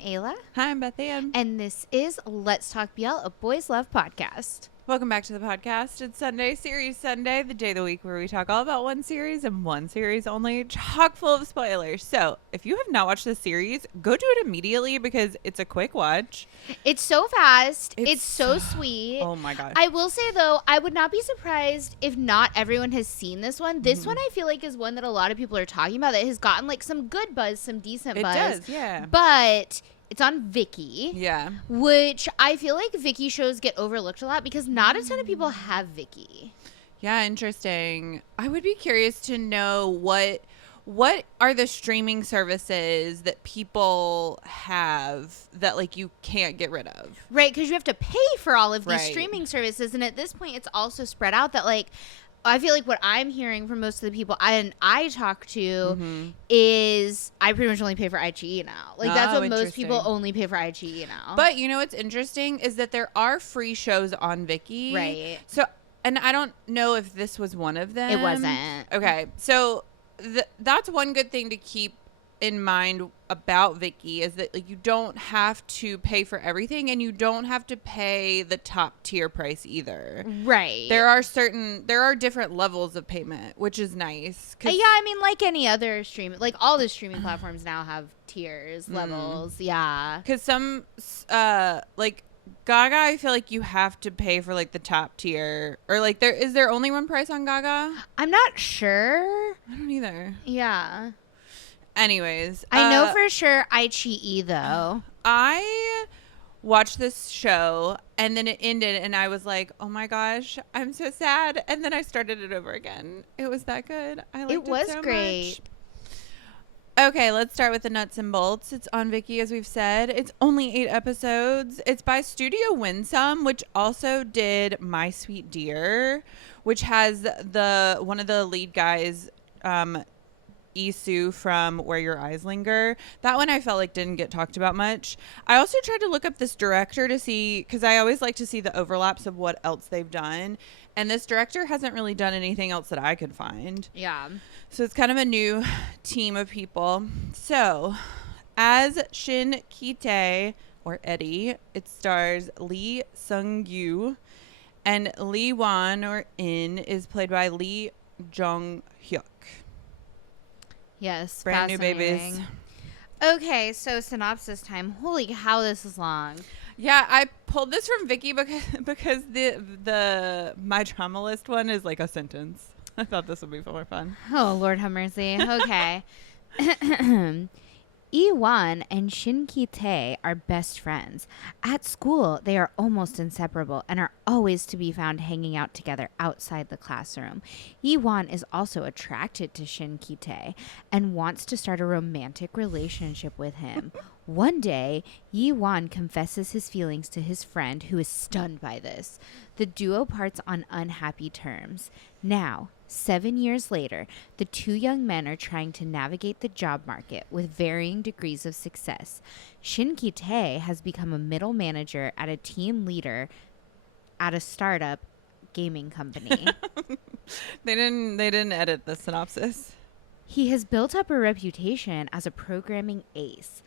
Ayla. Hi, I'm Beth Ann. And this is Let's Talk BL, a Boys Love podcast. Welcome back to the podcast. It's Sunday, Series Sunday, the day of the week where we talk all about one series and one series only, chock full of spoilers. So if you have not watched this series, go do it immediately because it's a quick watch. It's so fast. It's so sweet. Oh my gosh. I will say, though, I would not be surprised if not everyone has seen this one. This one, I feel like, is one that a lot of people are talking about that has gotten, like, some good buzz, some decent buzz. It does, yeah. But it's on Viki. Yeah. Which I feel like Viki shows get overlooked a lot because not a ton of people have Viki. Yeah, interesting. I would be curious to know what are the streaming services that people have that, like, you can't get rid of? Right, because you have to pay for all of these Right. streaming services. And at this point, it's also spread out that, like, I feel like what I'm hearing from most of the people I talk to is I pretty much only pay for iQIYI now. Like, that's what most people only pay for iQIYI now. But you know what's interesting is that there are free shows on Viki. Right. So, and I don't know if this was one of them. It wasn't. Okay. So that's one good thing to keep in mind about Viki is that, like, you don't have to pay for everything and you don't have to pay the top tier price either. Right. There are different levels of payment, which is nice. Yeah, I mean, like any other like all the streaming platforms now have tiers, levels. Yeah. Because some, like, Gaga, I feel like you have to pay for, like, the top tier. Or, like, is there only one price on Gaga? I'm not sure. I don't either. Yeah. Anyways. I know for sure iQIYI, though. I watched this show, and then it ended, and I was like, oh, my gosh, I'm so sad. And then I started it over again. It was that good. I liked it was so great. Much. Okay, let's start with the nuts and bolts. It's on Viki, as we've said. It's only 8 episodes. It's by Studio Winsome, which also did My Sweet Dear, which has one of the lead guys, Isu from Where Your Eyes Linger. That one I felt like didn't get talked about much. I also tried to look up this director to see, because I always like to see the overlaps of what else they've done. And this director hasn't really done anything else that I could find. Yeah. So it's kind of a new team of people. So as Shin Ki-tae, or Eddie, it stars Lee Sung-yu. And Lee Won, or In, is played by Lee Jong-hyuk. Yes. Brand new babies. Okay, so synopsis time. Holy cow, this is long. Yeah, I pulled this from Viki because the My Drama List one is like a sentence. I thought this would be more fun. Oh, Lord have mercy. Okay. Iwan and Shin Ki-tae are best friends. At school, they are almost inseparable and are always to be found hanging out together outside the classroom. Iwan is also attracted to Shin Ki-tae and wants to start a romantic relationship with him. One day, Yi-won confesses his feelings to his friend, who is stunned by this. The duo parts on unhappy terms. Now, 7 years later, the two young men are trying to navigate the job market with varying degrees of success. Shin Ki-tae has become a middle manager at a team leader at a startup gaming company. They didn't edit the synopsis. He has built up a reputation as a programming ace.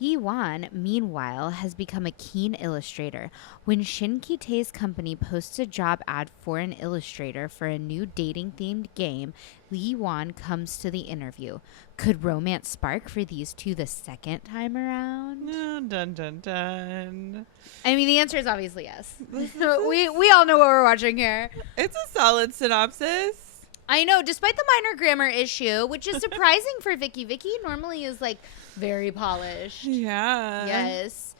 Yi-won, meanwhile, has become a keen illustrator. When Shin Ki-tae's company posts a job ad for an illustrator for a new dating-themed game, Yi-won comes to the interview. Could romance spark for these two the second time around? Oh, dun, dun, dun. I mean, the answer is obviously yes. we all know what we're watching here. It's a solid synopsis. I know, despite the minor grammar issue, which is surprising for Viki. Viki normally is, like, very polished. Yeah. Yes.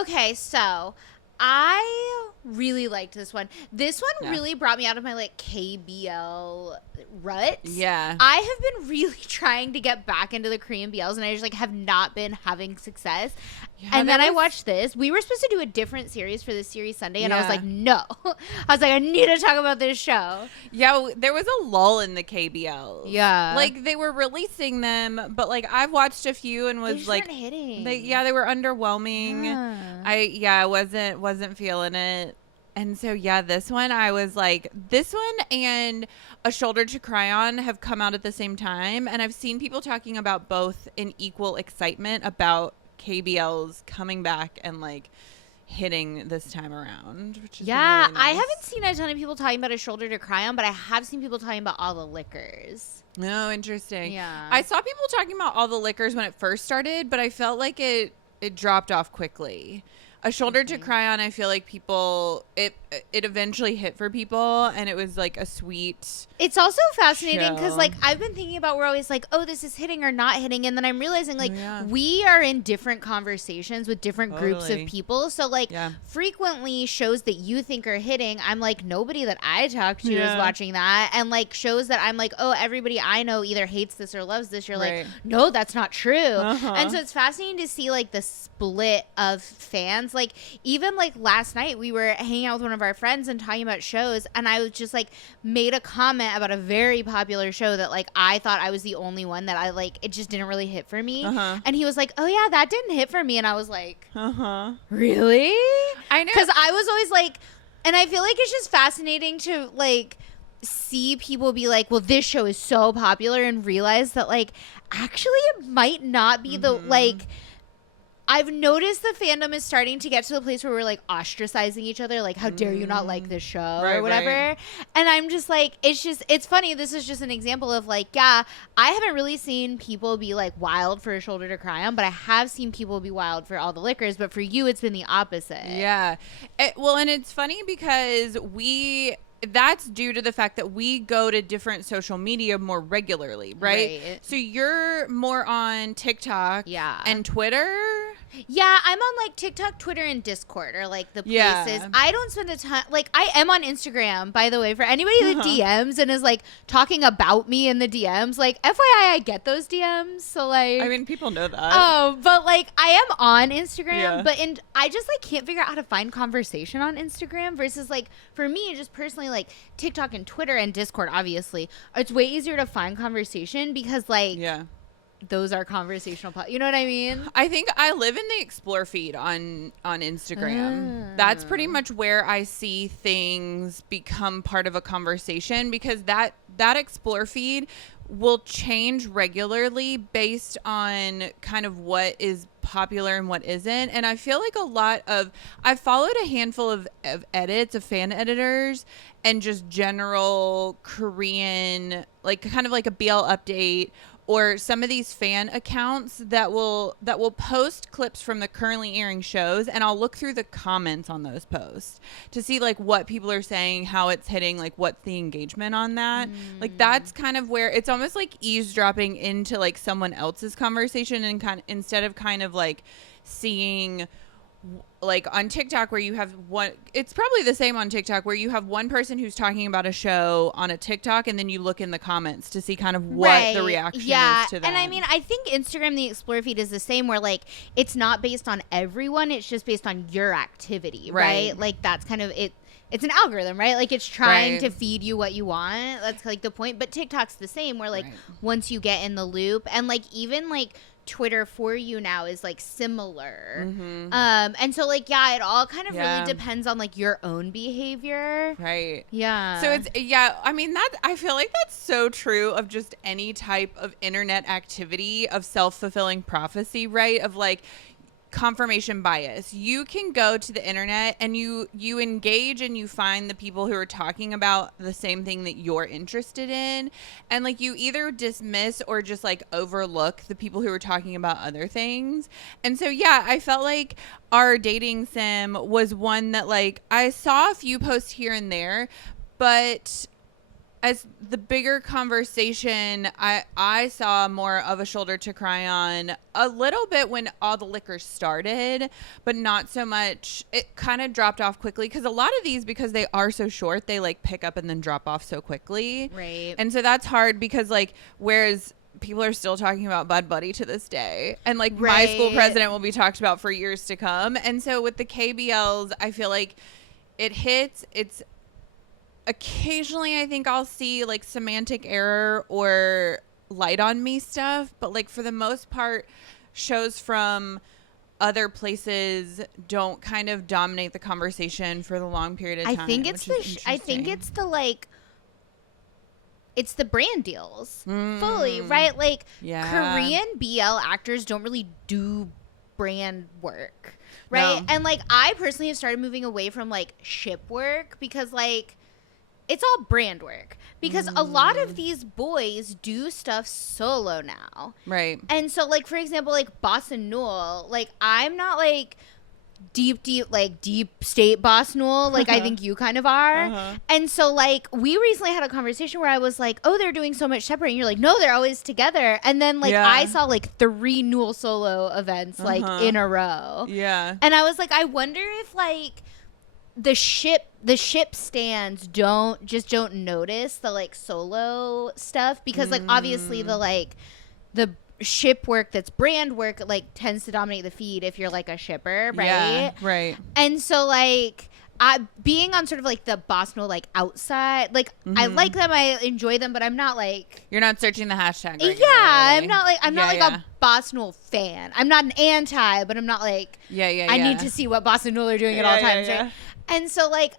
Okay, so I really liked this one. This one really brought me out of my, like, KBL rut. Yeah. I have been really trying to get back into the Korean BLs, and I just, like, have not been having success. Yeah, and then I watched this. We were supposed to do a different series for this series Sunday, and I was like, no. I was like, I need to talk about this show. Yeah, there was a lull in the KBLs. Yeah. Like, they were releasing them, but, like, I've watched a few and was like, weren't hitting. They were underwhelming. Yeah. I wasn't feeling it. And so, yeah, this one, I was like, this one and A Shoulder to Cry On have come out at the same time. And I've seen people talking about both in equal excitement about KBL's coming back and like hitting this time around, which is Yeah, really nice. I haven't seen a ton of people talking about A Shoulder to Cry On, but I have seen people talking about All the Liquors. Oh, interesting. Yeah. I saw people talking about All the Liquors when it first started, but I felt like it dropped off quickly. A Shoulder to Cry On, I feel like people it eventually hit for people, and it was like a sweet. It's also fascinating because, show. like, I've been thinking about, we're always like, oh, this is hitting or not hitting. And then I'm realizing, like, Yeah. we are in different conversations with different groups Totally. of people. So, like, Yeah. frequently shows that you think are hitting, I'm like, nobody that I talk to is Yeah. watching that. And, like, shows that I'm like, oh, everybody I know either hates this or loves this. You're Right. like, no, that's not true. Uh-huh. And so it's fascinating to see, like, the split of fans. Like, even, like, last night we were hanging out with one of our friends and talking about shows, and I was just, like, made a comment about a very popular show that, like, I thought I was the only one that I, like, it just didn't really hit for me. Uh-huh. And he was like, oh yeah, that didn't hit for me. And I was like, Uh-huh. really? I know. Because I was always like, and I feel like it's just fascinating to, like, see people be like, well, this show is so popular, and realize that, like, actually it might not be the, like, I've noticed the fandom is starting to get to the place where we're, like, ostracizing each other, like, how dare you not like this show, Right, or whatever. right. And I'm just like, it's funny. This is just an example of, like, yeah, I haven't really seen people be, like, wild for A Shoulder to Cry On, but I have seen people be wild for All the Liquors. But for you, it's been the opposite. Yeah. Well, and it's funny because that's due to the fact that we go to different social media more regularly, right? Right. So you're more on TikTok Yeah. and Twitter. Yeah, I'm on, like, TikTok, Twitter, and Discord, or, like, the places. Yeah. I don't spend a ton. Like, I am on Instagram, by the way, for anybody that DMs and is, like, talking about me in the DMs. Like, FYI, I get those DMs. So, like, I mean, people know that. oh, but, like, I am on Instagram, Yeah. but I just, like, can't figure out how to find conversation on Instagram versus, like, for me, just personally, like, TikTok and Twitter and Discord, obviously, it's way easier to find conversation because, like, Yeah. those are conversational. You know what I mean? I think I live in the explore feed on Instagram. That's pretty much where I see things become part of a conversation, because that explore feed will change regularly based on kind of what is popular and what isn't. And I feel like I've followed a handful of edits of fan editors and just general Korean, like kind of like a BL update, or some of these fan accounts that will post clips from the currently airing shows, and I'll look through the comments on those posts to see, like, what people are saying, how it's hitting, like, what's the engagement on that. Like, that's kind of where it's almost like eavesdropping into, like, someone else's conversation, and instead of kind of like seeing, like, on TikTok where you have one, it's probably the same on TikTok where you have one person who's talking about a show on a TikTok, and then you look in the comments to see kind of what the reaction is to that. And I mean, I think Instagram, the explore feed is the same, where, like, it's not based on everyone, it's just based on your activity, right? Like, that's kind of it. It's an algorithm, right? Like, it's trying to feed you what you want. That's, like, the point. But TikTok's the same, where, like, once you get in the loop, and, like, even, like, Twitter for you now is, like, similar. And so, like, yeah, it all kind of really depends on, like, your own behavior. Right. Yeah. So it's, I mean, I feel like that's so true of just any type of internet activity of self-fulfilling prophecy, right? Of, like, confirmation bias. You can go to the internet and you engage and you find the people who are talking about the same thing that you're interested in, and, like, you either dismiss or just, like, overlook the people who are talking about other things. And so I felt like our dating sim was one that, like, I saw a few posts here and there, but as the bigger conversation, I saw more of A Shoulder to Cry On a little bit when All the Liquors started, but not so much. It kind of dropped off quickly because a lot of these, because they are so short, they, like, pick up and then drop off so quickly. Right. And so that's hard because, like, whereas people are still talking about Bud Buddy to this day, and, like, My School President will be talked about for years to come. And so with the KBLs, I feel like it hits. It's occasionally, I think I'll see, like, semantic error or light on me stuff, but, like, for the most part, shows from other places don't kind of dominate the conversation for the long period of time. I think it's like, it's the brand deals fully, right? Like, Korean BL actors don't really do brand work, right? No. And like I personally have started moving away from like ship work because like it's all brand work, because a lot of these boys do stuff solo now. Right. And so like for example, like Boss and Newell, like I'm not like deep state Boss Newell, like I think you kind of are. And so like we recently had a conversation where I was like, oh, they're doing so much separate, and you're like, no, they're always together. And then like I saw like 3 Newell solo events like in a row. Yeah. And I was like, I wonder if like the ship stands don't notice the like solo stuff, because like obviously the ship work that's brand work like tends to dominate the feed if you're like a shipper, right? Yeah, right. And so like being on sort of like the Boss Newell like outside, like I like them, I enjoy them, but I'm not like, you're not searching the hashtag regularly. I'm not like a Boss Newell fan. I'm not an anti, but I'm not like I need to see what Boss Newell are doing at all times. Right? And so like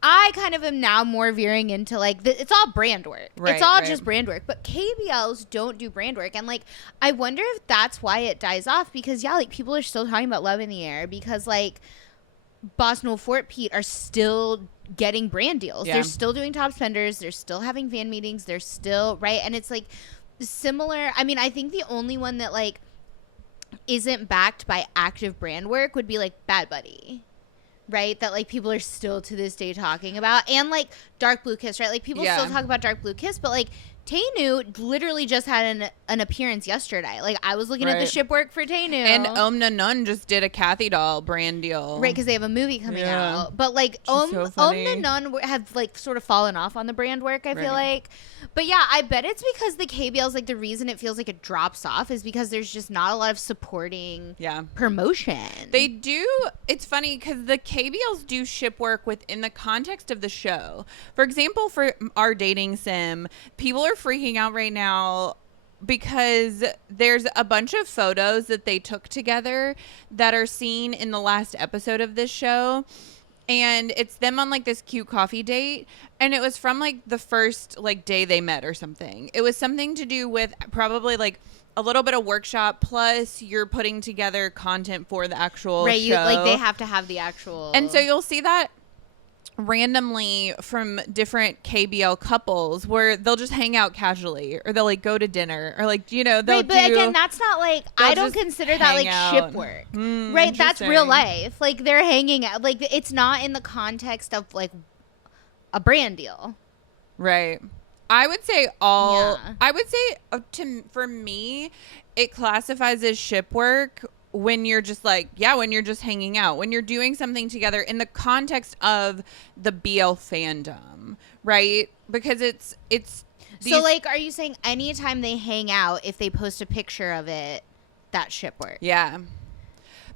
I kind of am now more veering into like it's all brand work. Right, it's all right. just brand work. But KBLs don't do brand work, and like I wonder if that's why it dies off, because like people are still talking about Love in the Air, because like Boss Newell, Fort Pete are still getting brand deals. They're still doing top spenders. They're still having fan meetings. They're still right, and it's like similar. I mean, I think the only one that like isn't backed by active brand work would be like Bad Buddy. Right, that like people are still to this day talking about, and like Dark Blue Kiss, right? Like people still talk about Dark Blue Kiss, but like Tainu literally just had an appearance yesterday. Like I was looking at the ship work for Tainu, and Nun just did a Kathy doll brand deal, right? Because they have a movie coming out. But like Nun have like sort of fallen off on the brand work, I feel like. But yeah, I bet it's because the KBLs, like the reason it feels like it drops off is because there's just not a lot of supporting promotion. They do. It's funny because the KBLs do ship work within the context of the show. For example, for our dating sim, people are freaking out right now because there's a bunch of photos that they took together that are seen in the last episode of this show. And it's them on like this cute coffee date, and it was from like the first like day they met or something. It was something to do with probably like a little bit of workshop, plus you're putting together content for the actual show. You, like they have to have the actual. And so you'll see that randomly from different KBL couples where they'll just hang out casually, or they'll like go to dinner, or like, you know, they'll but again, that's not like, I don't consider that like ship work, right? That's real life. Like they're hanging out, like it's not in the context of like a brand deal, right? I would say for me, it classifies as ship work when you're just like, when you're just hanging out, when you're doing something together in the context of the BL fandom, right? Because it's so like, are you saying anytime they hang out, if they post a picture of it, that's ship work? Yeah.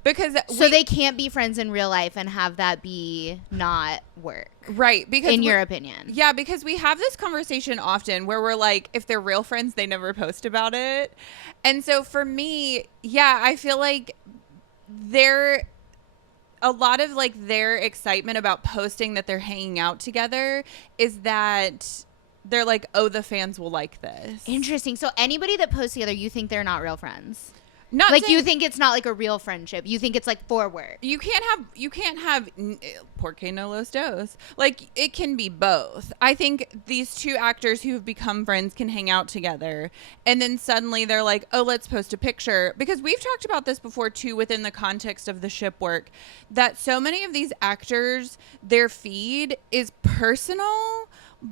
Because so they can't be friends in real life and have that be not work, right? Because in your opinion, because we have this conversation often where we're like, if they're real friends, they never post about it. And so for me, I feel like a lot of like their excitement about posting that they're hanging out together is that they're like, oh, the fans will like this. Interesting. So anybody that posts together, you think they're not real friends? Not like you think it's not like a real friendship. You think it's like for work. You can't have porque no los dos. Like it can be both. I think these two actors who have become friends can hang out together, and then suddenly they're like, oh, let's post a picture. Because we've talked about this before too, within the context of the ship work, that so many of these actors, their feed is personal,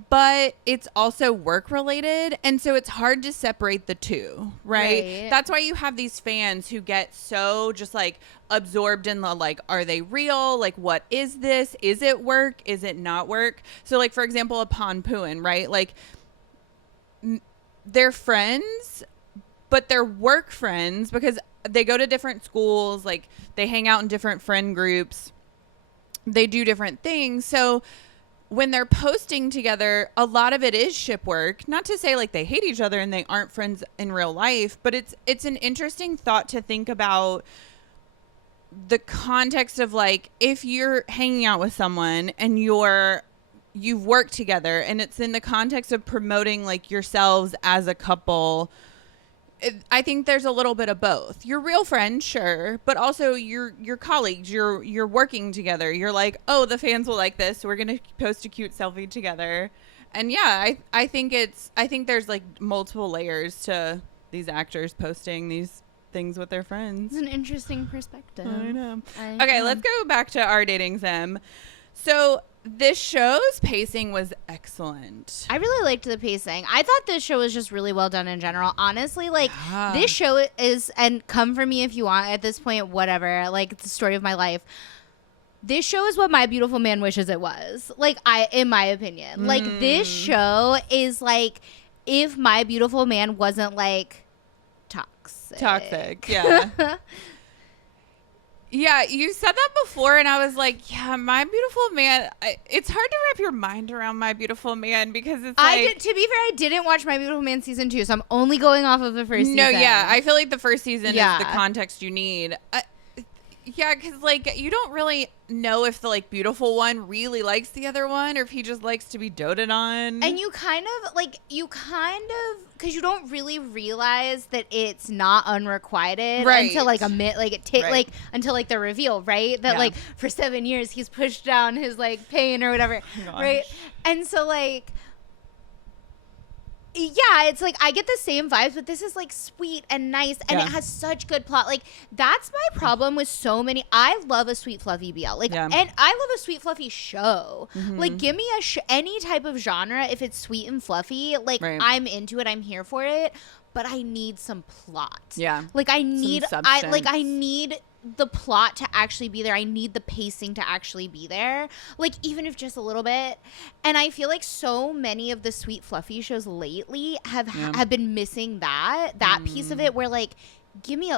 but it's also work related, and so it's hard to separate the two, right? That's why you have these fans who get so just like absorbed in the like, are they real? Like, what is this? Is it work? Is it not work? So like, for example, upon Puin, right? Like they're friends, but they're work friends because they go to different schools, like they hang out in different friend groups, they do different things. So when they're posting together, a lot of it is ship work. Not to say like they hate each other and they aren't friends in real life, but it's an interesting thought to think about the context of like, if you're hanging out with someone and you've worked together and it's in the context of promoting like yourselves as a couple, I think there's a little bit of both. Your real friends, sure, but also your colleagues. You're working together. You're like, oh, the fans will like this, so we're gonna post a cute selfie together. And yeah, I think there's like multiple layers to these actors posting these things with their friends. It's an interesting perspective. I know. Okay, let's go back to Our Dating Sim. So this show's pacing was excellent. I really liked the pacing. I thought this show was just really well done in general. Honestly, like, this show is, and come for me if you want at this point, whatever. Like, it's the story of my life. This show is what My Beautiful Man wishes it was. Like, in my opinion. Like, this show is like, if My Beautiful Man wasn't, like, toxic. Yeah. Yeah, you said that before, and I was like, yeah, My Beautiful Man. It's hard to wrap your mind around My Beautiful Man because it's like... To be fair, I didn't watch My Beautiful Man season 2, so I'm only going off of the first season. No, yeah, I feel like the first season is the context you need. Yeah, because, like, you don't really know if the, like, beautiful one really likes the other one or if he just likes to be doted on. And you kind of, because you don't really realize that it's not unrequited until, like, until, like, the reveal, right? That, like, for 7 years he's pushed down his, like, pain or whatever, right? And so, like... Yeah, it's like I get the same vibes, but this is like sweet and nice, and it has such good plot. Like, that's my problem with so many. I love a sweet fluffy BL, like, and I love a sweet fluffy show. Like, give me any type of genre if it's sweet and fluffy. Like, I'm into it. I'm here for it. But I need some plot. Yeah, like I need the plot to actually be there. I need the pacing to actually be there, like, even if just a little bit. And I feel like so many of the sweet fluffy shows lately have been missing that piece of it, where, like, give me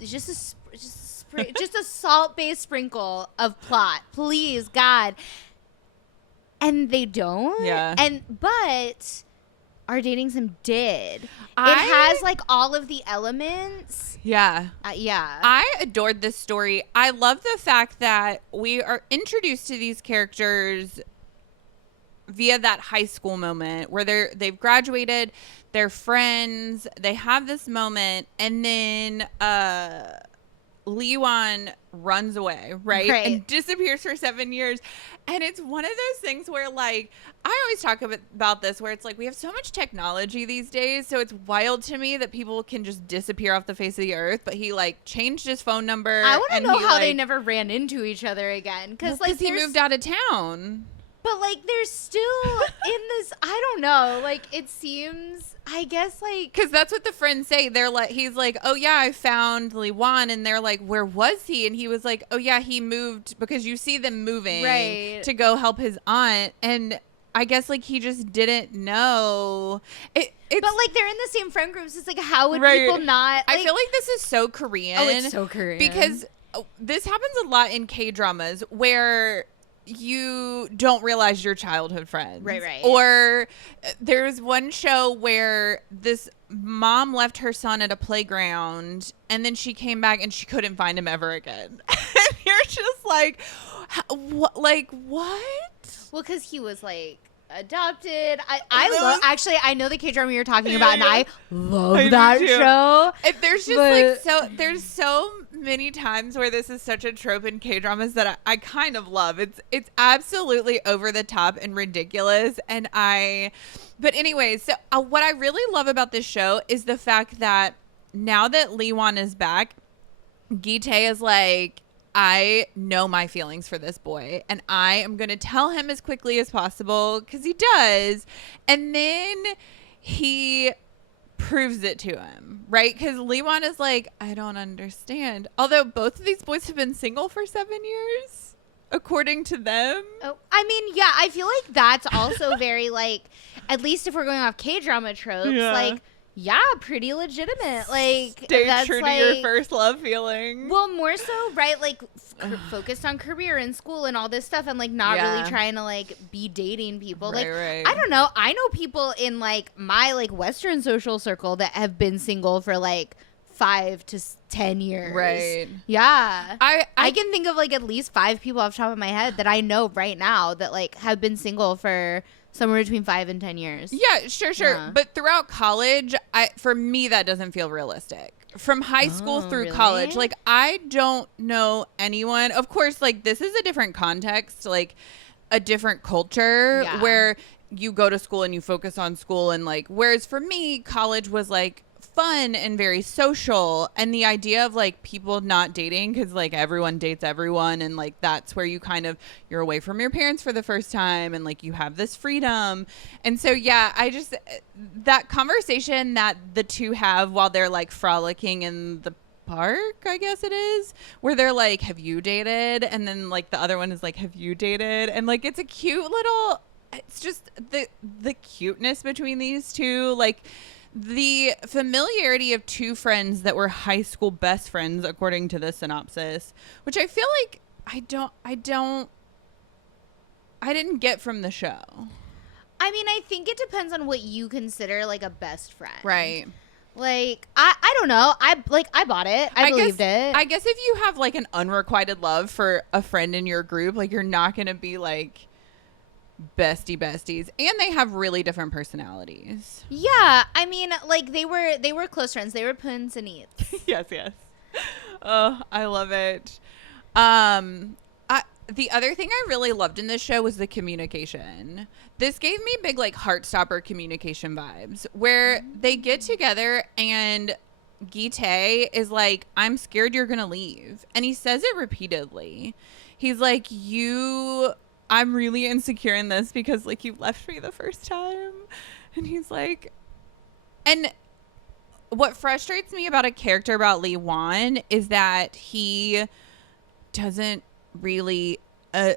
just a salt-based sprinkle of plot, please, God. And they don't. But Our Dating Sim did. It has, like, all of the elements. Yeah. I adored this story. I love the fact that we are introduced to these characters via that high school moment where they've graduated, they're friends, they have this moment, and then Leewon runs away, right? And disappears for 7 years. And it's one of those things where, like, I always talk about this, where it's like we have so much technology these days, so it's wild to me that people can just disappear off the face of the earth. But he, like, changed his phone number. I want to know how they never ran into each other again. Because he moved out of town. But, like, they're still in this, I don't know, like, it seems, I guess, like... Because that's what the friends say. They're like, he's like, oh, yeah, I found Leewon. And they're like, where was he? And he was like, oh, yeah, he moved, because you see them moving to go help his aunt. And I guess, like, he just didn't know. But, like, they're in the same friend groups. It's like, how would people not... Like, I feel like this is so Korean. Oh, it's so Korean. Because this happens a lot in K-dramas where... you don't realize your childhood friends. Right. Or there's one show where this mom left her son at a playground and then she came back and she couldn't find him ever again. And you're just like, what? Well, because he was, like, adopted. I know the K-drama you're talking about, and I love that show. And there's just there's so many times where this is such a trope in K-dramas that I kind of love. It's absolutely over the top and ridiculous. But anyways, so what I really love about this show is the fact that now that Leewon is back, Gi-tae is like, I know my feelings for this boy, and I am going to tell him as quickly as possible, because he does. And then he proves it to him, right? Because Leewon is like, I don't understand. Although both of these boys have been single for 7 years, according to them. Oh, I mean, yeah, I feel like that's also very, like, at least if we're going off K-drama tropes, like, yeah, pretty legitimate. Like, stay true to your first love feeling. Well, more so, right? Like, focused on career and school and all this stuff, and, like, not really trying to, like, be dating people. Like, I don't know. I know people in, like, my, like, Western social circle that have been single for, like, 5 to 10 years. Right. Yeah. I can think of, like, at least 5 people off the top of my head that I know right now that, like, have been single for Somewhere between 5 and 10 years. Yeah, sure. Yeah. But throughout college, for me, that doesn't feel realistic. From high school through really? college, like, I don't know anyone. Of course, like, this is a different context, like, a different culture Yeah. where you go to school and you focus on school. And, like, whereas for me, college was, like, fun and very social, and the idea of like people not dating because like everyone dates everyone, and like that's where you kind of you're away from your parents for the first time, and like you have this freedom. And so yeah, I just that conversation that the two have while they're like frolicking in the park, I guess it is, where they're like, have you dated? And then like the other one is like, have you dated? And like it's a cute little, it's just the cuteness between these two, like the familiarity of two friends that were high school best friends, according to the synopsis, which I feel like I didn't get from the show. I mean, I think it depends on what you consider like a best friend. Right. Like, I don't know. I bought it. I believed it. I guess if you have like an unrequited love for a friend in your group, like you're not going to be like besties, and they have really different personalities. Yeah, I mean, like they were close friends. They were puns and eats. yes. Oh, I love it. The other thing I really loved in this show was the communication. This gave me big like Heartstopper communication vibes, where they get together and Gite is like, I'm scared you're gonna leave, and he says it repeatedly. He's like, I'm really insecure in this because like you left me the first time. And he's like, and what frustrates me about a character about Lee Wan is that he doesn't really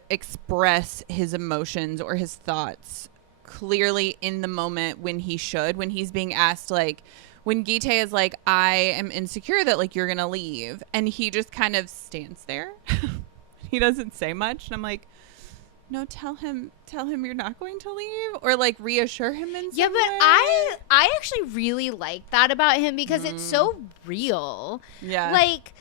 express his emotions or his thoughts clearly in the moment when he should, when he's being asked, like when Gite is like, I am insecure that like you're gonna leave, and he just kind of stands there. He doesn't say much, and I'm like, no, tell him you're not going to leave, or like reassure him in some way. I actually really like that about him because it's so real. Yeah. Like,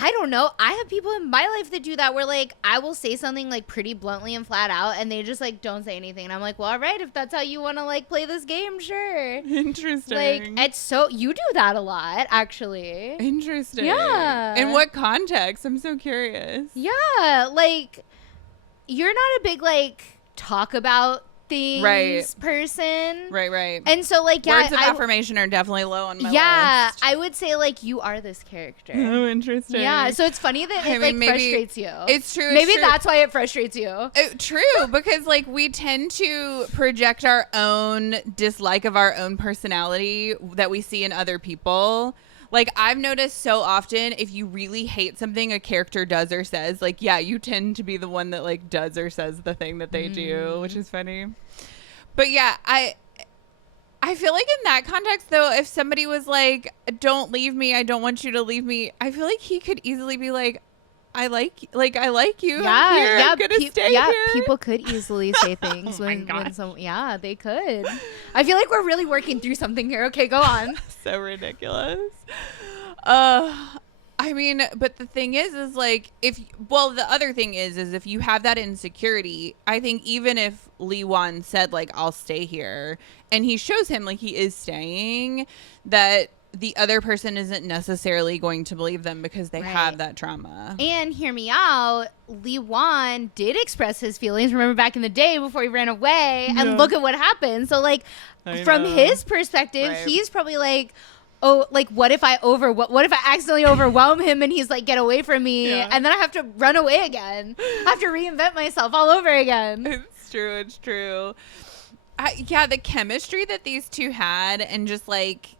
I don't know. I have people in my life that do that where like I will say something like pretty bluntly and flat out, and they just like don't say anything. And I'm like, well, all right, if that's how you want to like play this game, sure. Interesting. Like, it's so, you do that a lot, actually. Interesting. Yeah. In what context? I'm so curious. Yeah, like, you're not a big like talk about things person. Right. And so like, yeah, words of affirmation are definitely low on my list. I would say like you are this character. Oh, interesting. Yeah, so it's funny that it like frustrates you. It's true. Maybe that's why it frustrates you. True, because like we tend to project our own dislike of our own personality that we see in other people. Like, I've noticed so often, if you really hate something a character does or says, like, yeah, you tend to be the one that, like, does or says the thing that they do, which is funny. But, yeah, I feel like in that context, though, if somebody was like, don't leave me, I don't want you to leave me, I feel like he could easily be like, I like you. I'm gonna stay here. People could easily say things when they could. I feel like we're really working through something here. Okay, go on. So ridiculous. I mean, but the thing is like, the other thing is if you have that insecurity, I think even if Lee Wan said like, I'll stay here, and he shows him like he is staying, that the other person isn't necessarily going to believe them because they have that trauma. And hear me out, Lee Wan did express his feelings, remember back in the day before he ran away, and look at what happened. So like, from his perspective, he's probably like, oh, like what if I accidentally overwhelm him and he's like, get away from me, and then I have to run away again. I have to reinvent myself all over again. It's true. The chemistry that these two had, and just like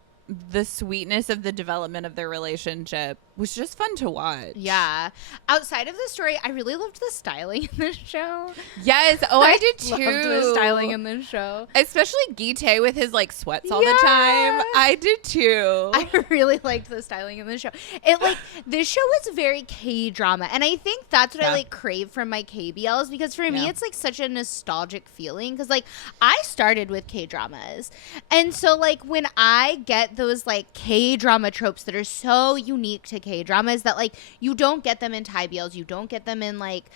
the sweetness of the development of their relationship was just fun to watch. Yeah. Outside of the story, I really loved the styling in this show. Yes. Oh, I did too. Loved the styling in this show. Especially Gite with his like sweats all the time. I did too. I really liked the styling in this show. This show was very K-drama. And I think that's what I like crave from my KBLs, because for me it's like such a nostalgic feeling, because like I started with K-dramas. And so like when I get those like K-drama tropes that are so unique to K-dramas that like you don't get them in Thai BLs, you don't get them in like,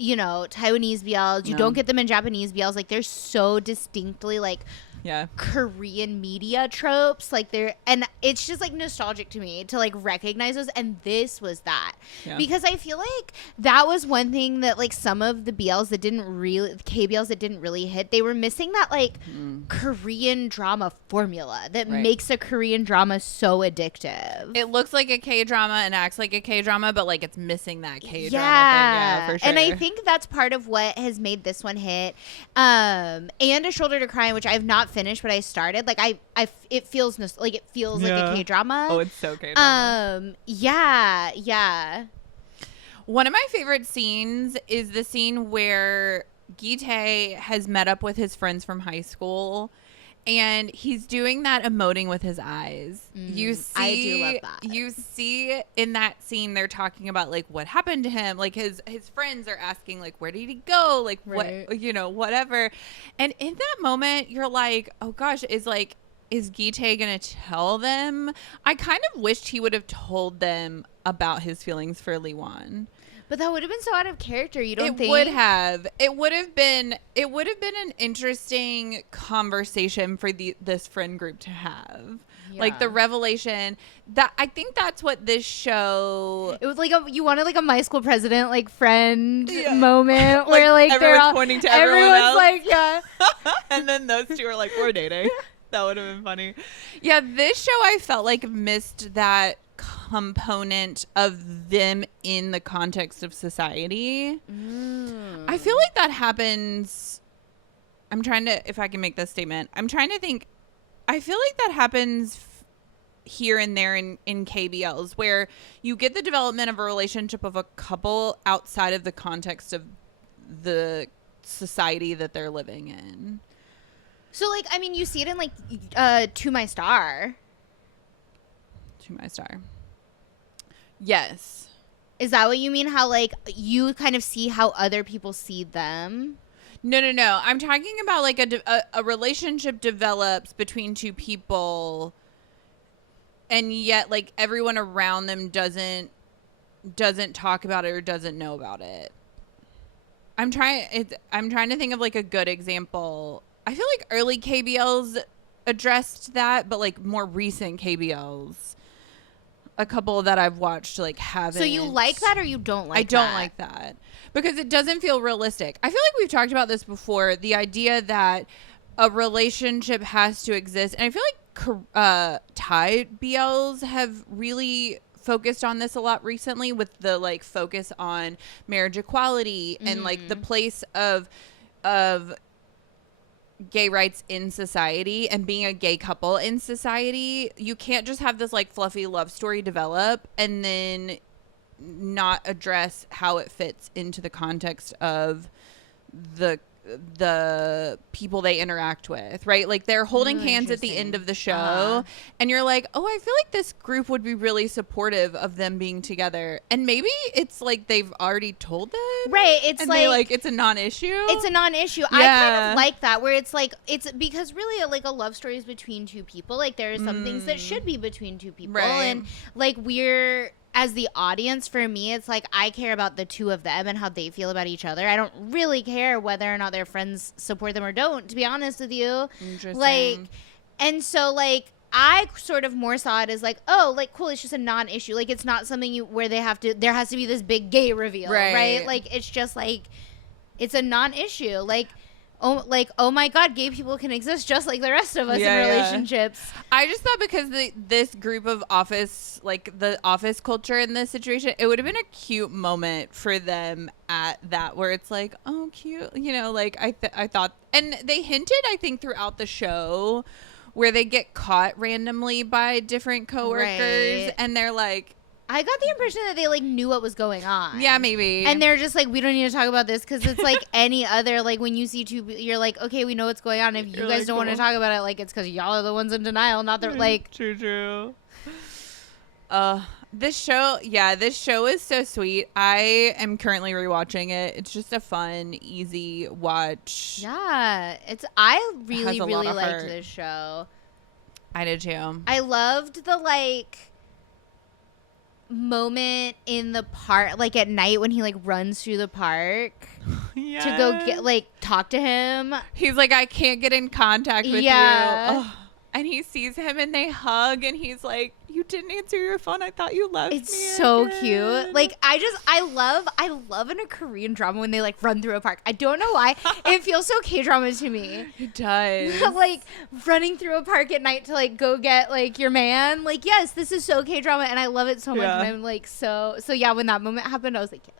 you know, Taiwanese BLs. You No. don't get them in Japanese BLs. Like, they're so distinctly, like, Yeah. Korean media tropes. Like, they're, and it's just, like, nostalgic to me to, like, recognize those. And this was that. Yeah. Because I feel like that was one thing that, like, some of the BLs that didn't really, KBLs that didn't really hit, they were missing that, like, Korean drama formula that makes a Korean drama so addictive. It looks like a K-drama and acts like a K-drama, but, like, it's missing that K-drama thing. Yeah, Yeah, for sure. and I think that's part of what has made this one hit. And A Shoulder to Cry, which I've not finished, but I started. Like, it feels like it feels like a K-drama. Oh, it's so K-drama. Yeah. One of my favorite scenes is the scene where Gi-tae has met up with his friends from high school, and he's doing that emoting with his eyes. You see, I do love that. You see in that scene, they're talking about, like, what happened to him. Like, his friends are asking, like, where did he go? Like, what, you know, whatever. And in that moment, you're like, oh gosh, is Gi-tae gonna tell them? I kind of wished he would have told them about his feelings for Lee-won. But that would have been so out of character. You don't think? It would have. It would have been an interesting conversation for this friend group to have. Yeah. Like, the revelation that I think that's what this show. It was like you wanted like a my school president like friend moment where like everyone's all pointing to everyone else. Like, yeah. And then those two are like, we're dating. That would have been funny. Yeah, this show I felt like missed that component of them in the context of society. I feel like that happens. I'm trying to, if I can make this statement, I'm trying to think. I feel like that happens here and there in KBLs where you get the development of a relationship of a couple outside of the context of the society that they're living in. So, like, I mean, you see it in, like, To My Star. To My Star. Yes. Is that what you mean? How, like, you kind of see how other people see them? No. I'm talking about, like, a relationship develops between two people, and yet, like, everyone around them doesn't talk about it or doesn't know about it. I'm trying to think of, like, a good example. I feel like early KBLs addressed that, but, like, more recent KBLs, a couple that I've watched, like, haven't. So you like that or you don't like that? I don't like that because it doesn't feel realistic. I feel like we've talked about this before, the idea that a relationship has to exist. And I feel like Thai BLs have really focused on this a lot recently with the, like, focus on marriage equality and, like, the place of gay rights in society and being a gay couple in society. You can't just have this, like, fluffy love story develop and then not address how it fits into the context of the people they interact with, right? Like, they're holding hands at the end of the show and you're like, oh, I feel like this group would be really supportive of them being together. And maybe it's like they've already told them, right? It's and like it's a non-issue. It's a non-issue. I kind of like that, where it's like, it's because really like a love story is between two people. Like, there are some things that should be between two people, right. And like, we're, as the audience, for me, it's like I care about the two of them and how they feel about each other. I don't really care whether or not their friends support them or don't, to be honest with you. Interesting. Like, and so, like, I sort of more saw it as like, oh, like, cool, it's just a non-issue. Like, it's not something where there has to be this big gay reveal, right? Like, it's just like, it's a non-issue. Like, oh my God, gay people can exist just like the rest of us in relationships. I just thought because this group of office, like the office culture in this situation, it would have been a cute moment for them at that, where it's like, oh, cute, you know, like I thought, and they hinted, I think, throughout the show where they get caught randomly by different coworkers, and they're like, I got the impression that they, like, knew what was going on. Yeah, maybe. And they're just like, we don't need to talk about this, because it's like any other, like, when you see two, you're like, okay, we know what's going on. If you guys don't want to talk about it, like, it's because y'all are the ones in denial, not the, like. True. This show is so sweet. I am currently rewatching it. It's just a fun, easy watch. Yeah. I really liked this show. I did too. I loved the, like, moment in the park, like at night when he like runs through the park to go get like talk to him. He's like, I can't get in contact with you. Oh. And he sees him and they hug and he's like, you didn't answer your phone. I thought you loved me. It's so again. cute. Like I love in a Korean drama when they like run through a park. I don't know why. It feels so K-drama to me. It does. Like running through a park at night to like go get like your man. Like, yes, this is so K-drama and I love it so much. And I'm like so yeah, when that moment happened, I was like, yes.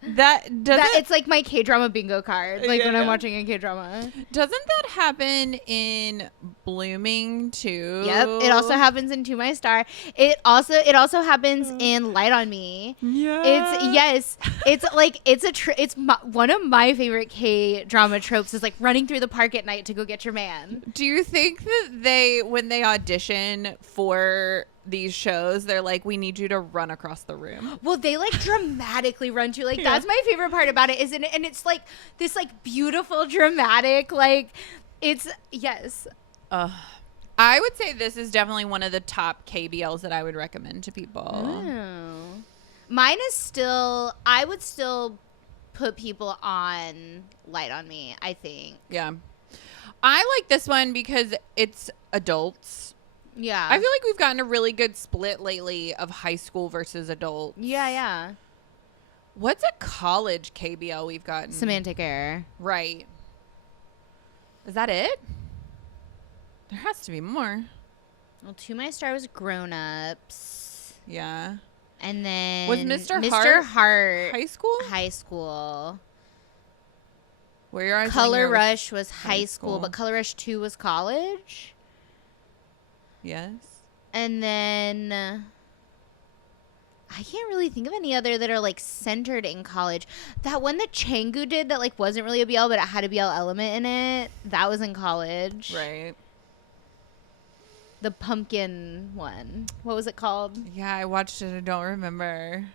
It's like my K-drama bingo card, like when I'm watching a K-drama. Doesn't that happen in Blooming too? Yep. It also happens in To My Star. It also happens in Light on Me. Yeah. It's one of my favorite K-drama tropes is like running through the park at night to go get your man. Do you think that when they audition for these shows, they're like, we need you to run across the room? Well, they like dramatically run to, like, that's my favorite part about it, isn't it? And it's like this like beautiful dramatic, like, it's yes. I would say this is definitely one of the top KBLs that I would recommend to people. Oh. Mine is still, I would still put people on Light on Me, I think. Yeah. I like this one because it's adults. Yeah. I feel like we've gotten a really good split lately of high school versus adult. Yeah. What's a college KBL we've gotten? Semantic Error. Right. Is that it? There has to be more. Well, To My Star was Grown Ups. Yeah. And then was Mr. Hart high school? High school. Where your eyes Color Rush was high school, but Color Rush 2 was college. Yes. And then I can't really think of any other that are like centered in college. That one that Changu did that like wasn't really a BL, but it had a BL element in it. That was in college. Right. The pumpkin one. What was it called? Yeah, I watched it. I don't remember.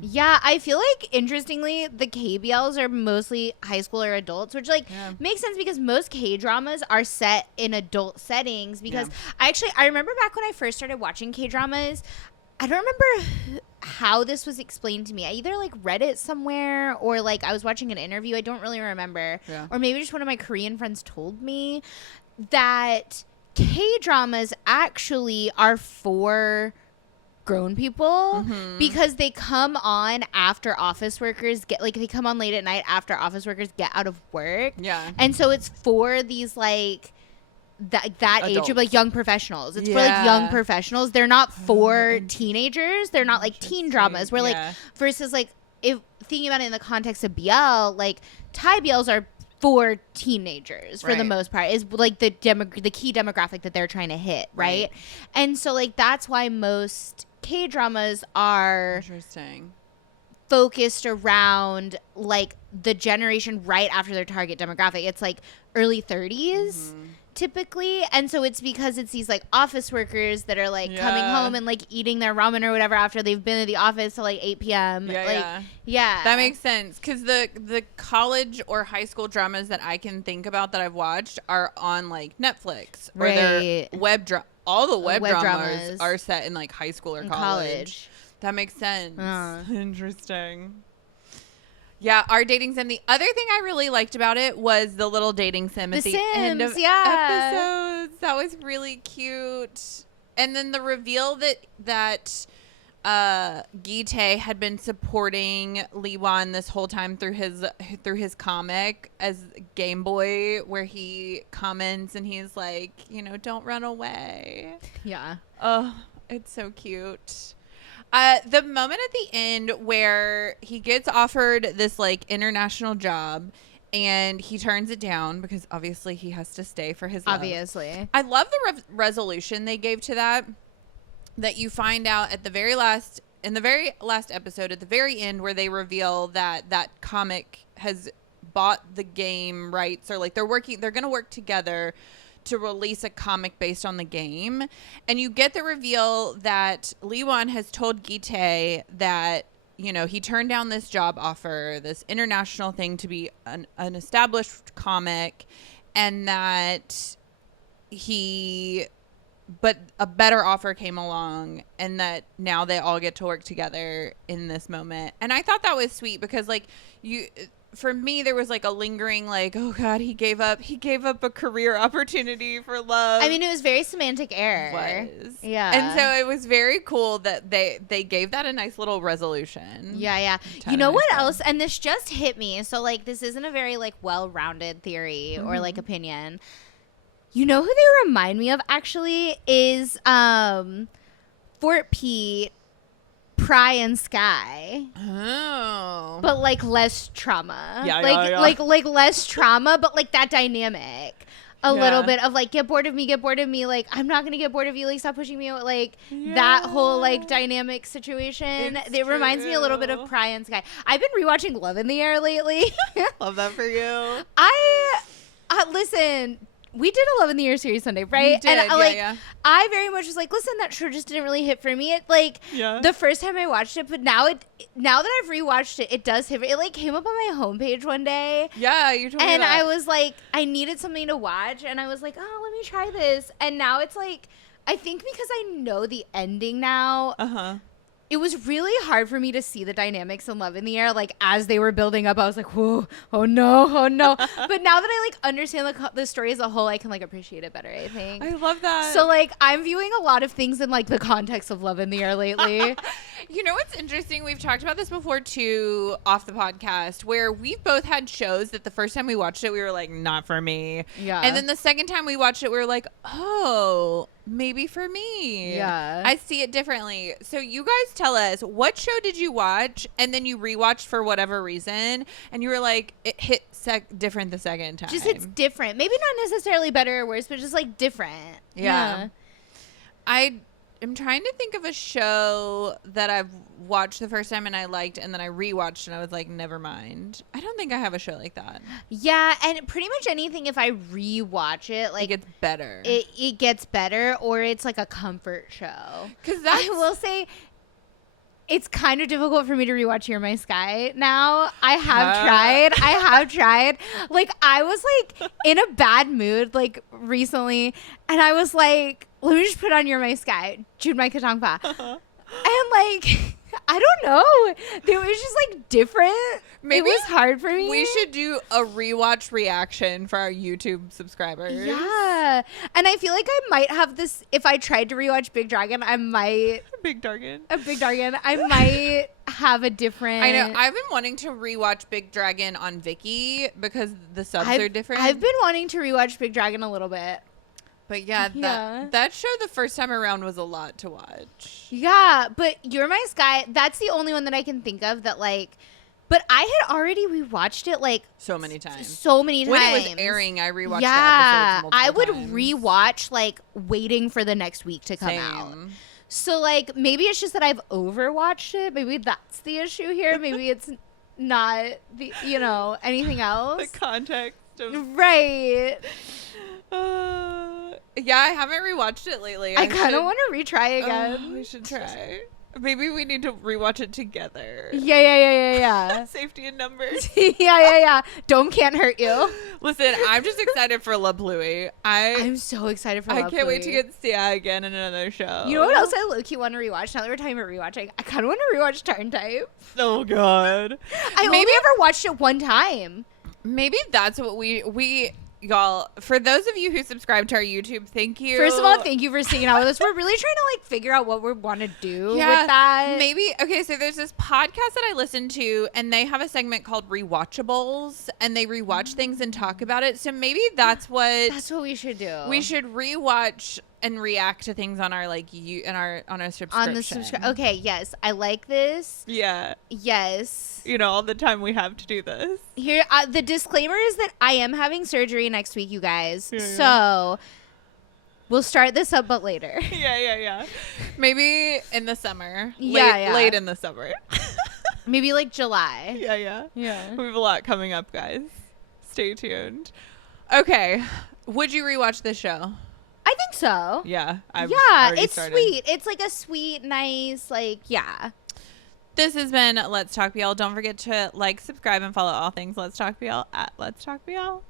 Yeah, I feel like, interestingly, the KBLs are mostly high school or adults, which, like, makes sense because most K-dramas are set in adult settings. Because I remember back when I first started watching K-dramas, I don't remember how this was explained to me. I either, like, read it somewhere or, like, I was watching an interview. I don't really remember. Yeah. Or maybe just one of my Korean friends told me that K-dramas actually are for grown people because they come on after office workers they come on late at night after office workers get out of work. Yeah. And so it's for these like that age of like young professionals. It's for like young professionals. They're not for teenagers. They're not like teen dramas where like versus like if thinking about it in the context of BL, like Thai BLs are for teenagers for the most part is like the key demographic that they're trying to hit, right? And so like that's why most K-dramas are focused around like the generation right after their target demographic. It's like early 30s typically, and so it's because it's these like office workers that are like coming home and like eating their ramen or whatever after they've been at the office till like 8 p.m. That makes sense because the college or high school dramas that I can think about that I've watched are on like Netflix or they're all the web dramas are set in like high school or college. That makes sense. Interesting. Yeah, our dating sim. The other thing I really liked about it was the little dating sim at the end of episodes. That was really cute. And then the reveal that Gi-tae had been supporting Lee Won this whole time through his comic as Game Boy, where he comments and he's like, don't run away. Yeah. Oh, it's so cute. The moment at the end where he gets offered this like international job and he turns it down because obviously he has to stay for his love. Obviously. I love the resolution they gave to that you find out at the very last episode at the very end where they reveal that comic has bought the game rights or like they're going to work together to release a comic based on the game. And you get the reveal that Lee Won has told Gi-tae that, he turned down this job offer, this international thing to be an established comic, and that he but a better offer came along, and that now they all get to work together in this moment. And I thought that was sweet because, like, for me, there was like a lingering, like, oh God, he gave up a career opportunity for love. I mean, it was very semantic error. It was. Yeah. And so it was very cool that they gave that a nice little resolution. Yeah. You know what else? And this just hit me. So, like, this isn't a very, like, well-rounded theory or, like, opinion. You know who they remind me of, actually, is Fort Pete, Pry, and Sky. Oh. But, like, less trauma. Yeah. Like less trauma, but, like, that dynamic. A little bit of, like, get bored of me. Like, I'm not going to get bored of you. Like, stop pushing me out. Like, that whole, like, dynamic situation. It reminds me a little bit of Pry and Sky. I've been rewatching Love in the Air lately. Love that for you. Listen, we did a Love in the Air series Sunday, right? We did, and I very much was like, listen, that show just didn't really hit for me. It the first time I watched it, but now that I've rewatched it, it does hit. It like came up on my homepage one day. Yeah, you told me and that. I was like, I needed something to watch, and I was like, oh, let me try this. And now it's like, I think because I know the ending now. It was really hard for me to see the dynamics in Love in the Air. Like, as they were building up, I was like, whoa, oh no. But now that I, like, understand the story as a whole, I can, like, appreciate it better, I think. I love that. So, like, I'm viewing a lot of things in, like, the context of Love in the Air lately. You know what's interesting? We've talked about this before, too, off the podcast, where we've both had shows that the first time we watched it, we were like, not for me. Yeah. And then the second time we watched it, we were like, oh, maybe for me. Yeah. I see it differently. So you guys tell us, what show did you watch and then you rewatched for whatever reason and you were like, it hit different the second time? Just it's different. Maybe not necessarily better or worse, but just like different. Yeah. I am trying to think of a show that I've watched the first time and I liked and then I rewatched and I was like, never mind. I don't think I have a show like that. Yeah, and pretty much anything, if I rewatch it, like, it gets better. It gets better, or it's like a comfort show. Because I will say, it's kind of difficult for me to rewatch You're My Sky now. I have tried. Like, I was like in a bad mood like recently, and I was like, let me just put on You're My Sky, Jude My Katongpa. And like, I don't know. It was just like different. Maybe it was hard for me. We should do a rewatch reaction for our YouTube subscribers. Yeah. And I feel like I might have this, if I tried to rewatch Big Dragon, I might. Big Dragon. I might have a different. I know. I've been wanting to rewatch Big Dragon on Viki because the subs are different. I've been wanting to rewatch Big Dragon a little bit. But yeah, that show the first time around was a lot to watch. Yeah, but You're My Sky, that's the only one that I can think of that like, but I had already rewatched it like so many times. When it was airing, I rewatched the episodes multiple I would times. rewatch like waiting for the next week to come out. So like maybe it's just that I've overwatched it. Maybe that's the issue here. Maybe it's not the anything else. The context of right. Yeah, I haven't rewatched it lately. I kind of want to retry again. We should try. Maybe we need to rewatch it together. Yeah. Safety in numbers. Yeah. Dome can't hurt you. Listen, I'm just excited for La Pluie. I'm so excited for La Pluie. I can't wait to get Sia again in another show. You know what else I low-key want to rewatch? Now that we're talking about rewatching, I kind of want to rewatch Tarn Type. Oh, God. I only ever watched it one time. Maybe that's what we y'all, for those of you who subscribe to our YouTube, thank you. First of all, thank you for sticking out with us. We're really trying to like figure out what we want to do with that. Maybe, okay, so there's this podcast that I listen to, and they have a segment called Rewatchables, and they rewatch things and talk about it. So maybe that's what we should do. We should rewatch and react to things on our on our subscription. Okay, yes, I like this. Yeah. Yes. All the time we have to do this. Here, the disclaimer is that I am having surgery next week, you guys. Yeah. So we'll start this up, but later. Yeah. Maybe in the summer. Late in the summer. Maybe like July. Yeah. We have a lot coming up, guys. Stay tuned. Okay. Would you rewatch this show? I think so. Yeah. It's sweet. It's like a sweet, nice, yeah. This has been Let's Talk BL. Don't forget to like, subscribe, and follow all things Let's Talk BL at Let's Talk BL.